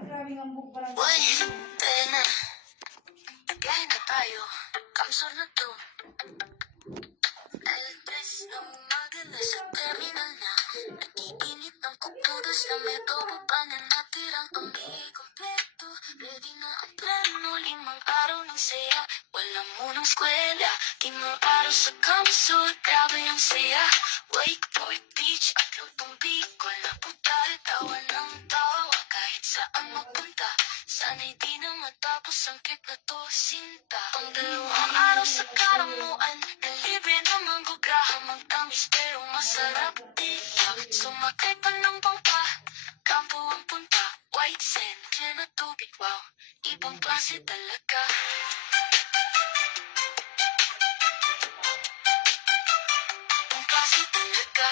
Grabe ang book pa lang. Uy, tayo na. Biyahe na tayo. Kamsur na to. Alas ng umaga na sa terminal na. Nagiginit ng kupudos na may topo pa na natirang pambihi kompleto. Ready na ang plano, 5 araw ng saya. Walang munang skwela, 5 araw sa Kamsur. Grabe ang saya. Wake Point Beach at Lutong Bicol na putal. Tawa ng tawa kahit saan mapunta. Sana'y di na matapos ang cake na to, sinta. Ang 2 araw sa karamuan, nalibre na manggugraha, magtamis pero masarap dito. Sumakay pa ng bangka, kampo ang punta. White sand, clear na tubig, wow, ibang klase talaga. Ibang klase talaga.